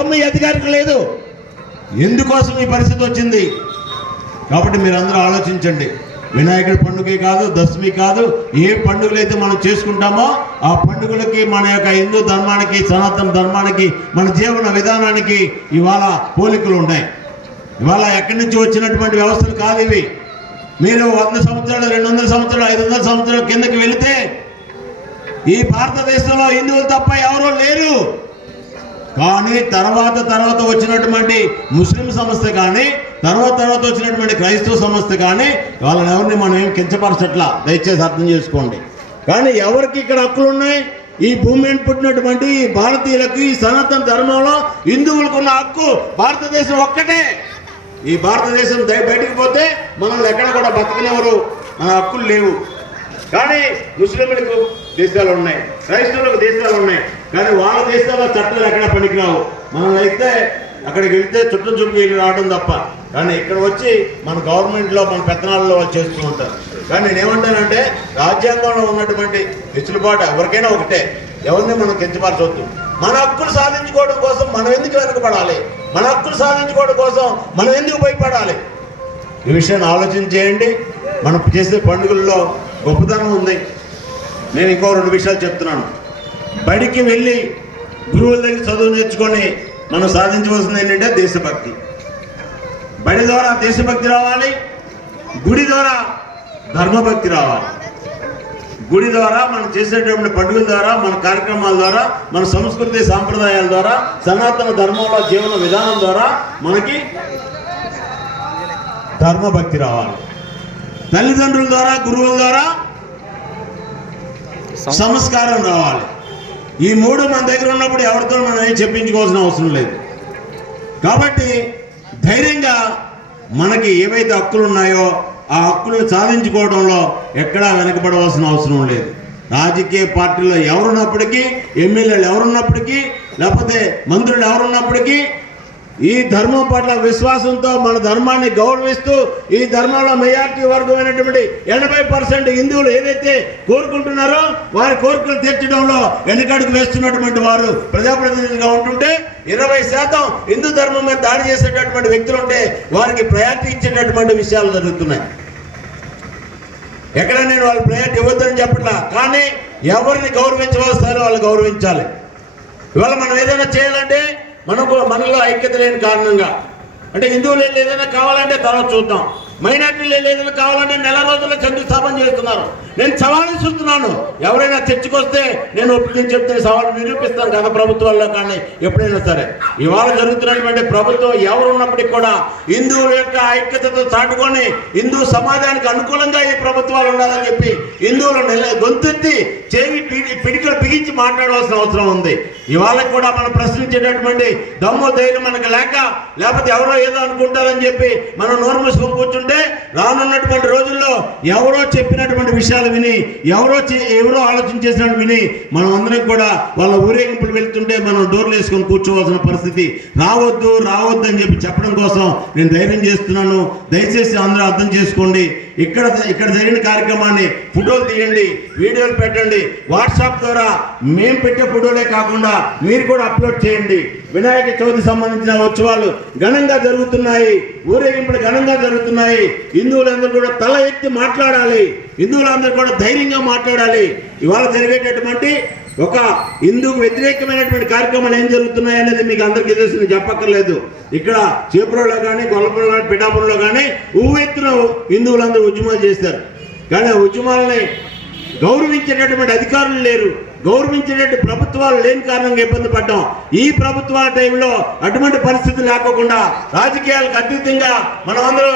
దమ్ము ఈ అధికారికి లేదు. ఎందుకోసం ఈ పరిస్థితి వచ్చింది? కాబట్టి మీరందరూ ఆలోచించండి. వినాయకుడి పండుగ కాదు, దశమి కాదు, ఏ పండుగలు అయితే మనం చేసుకుంటామో ఆ పండుగలకి, మన యొక్క హిందూ ధర్మానికి, సనాతన ధర్మానికి, మన జీవన విధానానికి ఇవాళ పోలికలు ఉన్నాయి. ఇవాళ ఎక్కడి నుంచి వచ్చినటువంటి వ్యవస్థలు కాదు ఇవి. మీరు 100 సంవత్సరాలు, 200 సంవత్సరాలు, 500 సంవత్సరాల కిందకి వెళితే ఈ భారతదేశంలో హిందువులు తప్ప ఎవరూ లేరు. కానీ తర్వాత వచ్చినటువంటి ముస్లిం సంస్థ కానీ, తర్వాత వచ్చినటువంటి క్రైస్తవ సంస్థ కానీ వాళ్ళని ఎవరిని మనం ఏం కించపరచట్లా, దయచేసి అర్థం చేసుకోండి. కానీ ఎవరికి ఇక్కడ హక్కులు ఉన్నాయి? ఈ భూమి మీద పుట్టినటువంటి ఈ భారతీయులకు, ఈ సనాతన ధర్మంలో హిందువులకు ఉన్న హక్కు భారతదేశం ఒక్కటే. ఈ భారతదేశం బయటికి పోతే మనల్ని ఎక్కడ కూడా బతకనివ్వరు, మన హక్కులు లేవు. కానీ ముస్లింలకు దేశాలు ఉన్నాయి, క్రైస్తవులకు దేశాలు ఉన్నాయి. కానీ వాళ్ళ దేశాల్లో చట్టాలు ఎక్కడ పనికిరావు. మనం అయితే అక్కడికి వెళ్తే చుట్టం చుట్టూ వెళ్ళి రావడం తప్ప. కానీ ఇక్కడ వచ్చి మన గవర్నమెంట్లో, మన పెత్తనాల్లో వాళ్ళు చేస్తూ ఉంటారు. కానీ నేనేమంటానంటే రాజ్యాంగంలో ఉన్నటువంటి వెసులుబాటు ఎవరికైనా ఒకటే, ఎవరిని మనం కించపరచవద్దు. మన హక్కులు సాధించుకోవడం కోసం మనం ఎందుకు వెనుకబడాలి? మన హక్కులు సాధించుకోవడం కోసం మనం ఎందుకు భయపడాలి? ఈ విషయాన్ని ఆలోచన చేయండి. మనం చేసే పండుగల్లో గొప్పతనం ఉంది. నేను ఇంకో 2 విషయాలు చెప్తున్నాను. బడికి వెళ్ళి గురువుల దగ్గర చదువు నేర్చుకొని మనం సాధించవలసింది ఏంటంటే దేశభక్తి. బడి ద్వారా దేశభక్తి రావాలి, గుడి ద్వారా ధర్మభక్తి రావాలి. గుడి ద్వారా మనం చేసేటువంటి పండుగల ద్వారా, మన కార్యక్రమాల ద్వారా, మన సంస్కృతి సాంప్రదాయాల ద్వారా, సనాతన ధర్మంలో జీవన విధానం ద్వారా మనకి ధర్మభక్తి రావాలి. తల్లిదండ్రుల ద్వారా, గురువుల ద్వారా సంస్కారం రావాలి. ఈ 3 మన దగ్గర ఉన్నప్పుడు ఎవరితో మనం ఏం చెప్పించుకోవాల్సిన అవసరం లేదు. కాబట్టి ధైర్యంగా మనకి ఏవైతే హక్కులు ఉన్నాయో ఆ హక్కులను సాధించుకోవడంలో ఎక్కడా వెనకబడవలసిన అవసరం లేదు. రాజకీయ పార్టీలో ఎవరున్నప్పటికీ, ఎమ్మెల్యేలు ఎవరున్నప్పటికీ, లేకపోతే మంత్రులు ఎవరున్నప్పటికీ ఈ ధర్మం పట్ల విశ్వాసంతో, మన ధర్మాన్ని గౌరవిస్తూ, ఈ ధర్మంలో మెజార్టీ వర్గమైనటువంటి 80% హిందువులు ఏదైతే కోరుకుంటున్నారో వారి కోరికలు తీర్చడంలో వెనుకడుగు వేస్తున్నటువంటి వారు ప్రజాప్రతినిధులుగా ఉంటుంటే, 20% హిందూ ధర్మం మీద దాడి చేసేటటువంటి వ్యక్తులు ఉంటే వారికి ప్రయారిటీ ఇచ్చేటటువంటి విషయాలు జరుగుతున్నాయి. ఎక్కడ నేను వాళ్ళు ప్రయారిటీ ఇవ్వద్దని చెప్పట్లా, కానీ ఎవరిని గౌరవించవలసారో వాళ్ళు గౌరవించాలి. ఇవాళ మనం ఏదైనా చేయాలంటే మనలో ఐక్యత లేని కారణంగా, అంటే హిందువులు ఏదైనా కావాలంటే తర్వాత చూద్దాం, మైనార్టీలు ఏదైనా కావాలంటే నెల రోజుల్లో శంకుస్థాపన చేస్తున్నారు. నేను సవాలు చూస్తున్నాను. ఎవరైనా చర్చకొస్తే నేను ఒప్పుకొని చెప్తే సవాలు నిరూపిస్తాను గత ప్రభుత్వాల్లో. కానీ ఎప్పుడైనా సరే ఇవాళ జరుగుతున్నటువంటి ప్రభుత్వం ఎవరున్నప్పటికీ కూడా హిందువుల యొక్క ఐక్యతతో చాటుకొని హిందూ సమాజానికి అనుకూలంగా ఈ ప్రభుత్వాలు ఉండాలని చెప్పి హిందువులు గొంతెత్తి పిడికలు బిగించి మాట్లాడవలసిన అవసరం ఉంది. ఇవాళ కూడా మనం ప్రశ్నించేటటువంటి దమ్ము ధైర్యం మనకు లేకపోతే ఎవరో ఏదో అనుకుంటారని చెప్పి మనం నోరు మూసుకొని కూర్చుంటే రానున్నటువంటి రోజుల్లో ఎవరో చెప్పినటువంటి విషయాలు విని, ఎవరో ఆలోచన చేసినట్టు విని మనం అందరం కూడా వాళ్ళ ఊరేగింపులు వెళ్తుంటే మనం డోర్లు వేసుకొని కూర్చోవలసిన పరిస్థితి రావద్దు అని చెప్పి చెప్పడం కోసం నేను ధైర్యం చేస్తున్నాను. దయచేసి అందరూ అర్థం చేసుకోండి. ఇక్కడ జరిగిన కార్యక్రమాన్ని ఫోటోలు తీయండి, వీడియోలు పెట్టండి. వాట్సాప్ ద్వారా మేము పెట్టే ఫోటోలే కాకుండా మీరు కూడా అప్లోడ్ చేయండి. వినాయక చవితి సంబంధించిన ఉత్సవాలు ఘనంగా జరుగుతున్నాయి, ఊరేగింపులు ఘనంగా జరుగుతున్నాయి. హిందువులందరూ కూడా తల ఎత్తి మాట్లాడాలి, హిందువులందరూ కూడా ధైర్యంగా మాట్లాడాలి. ఇవాళ జరిగేటటువంటి ఒక హిందూకు వ్యతిరేకమైనటువంటి కార్యక్రమాలు ఏం జరుగుతున్నాయి అనేది మీకు అందరికీ తెలుసు, చెప్పక్కర్లేదు. ఇక్కడ చేపురంలో కానీ, గొల్లపురంలో కానీ, పిఠాపురంలో కానీ ఉవ్వెత్తున హిందువులందరూ ఉద్యమాలు చేశారు. కానీ ఆ ఉద్యమాలని గౌరవించేటటువంటి అధికారులు లేరు, గౌరవించేటటువంటి ప్రభుత్వాలు లేని కారణంగా ఇబ్బంది పడ్డాం. ఈ ప్రభుత్వాల టైంలో అటువంటి పరిస్థితులు లేకోకుండా రాజకీయాలకు అతీతంగా మనం అందరూ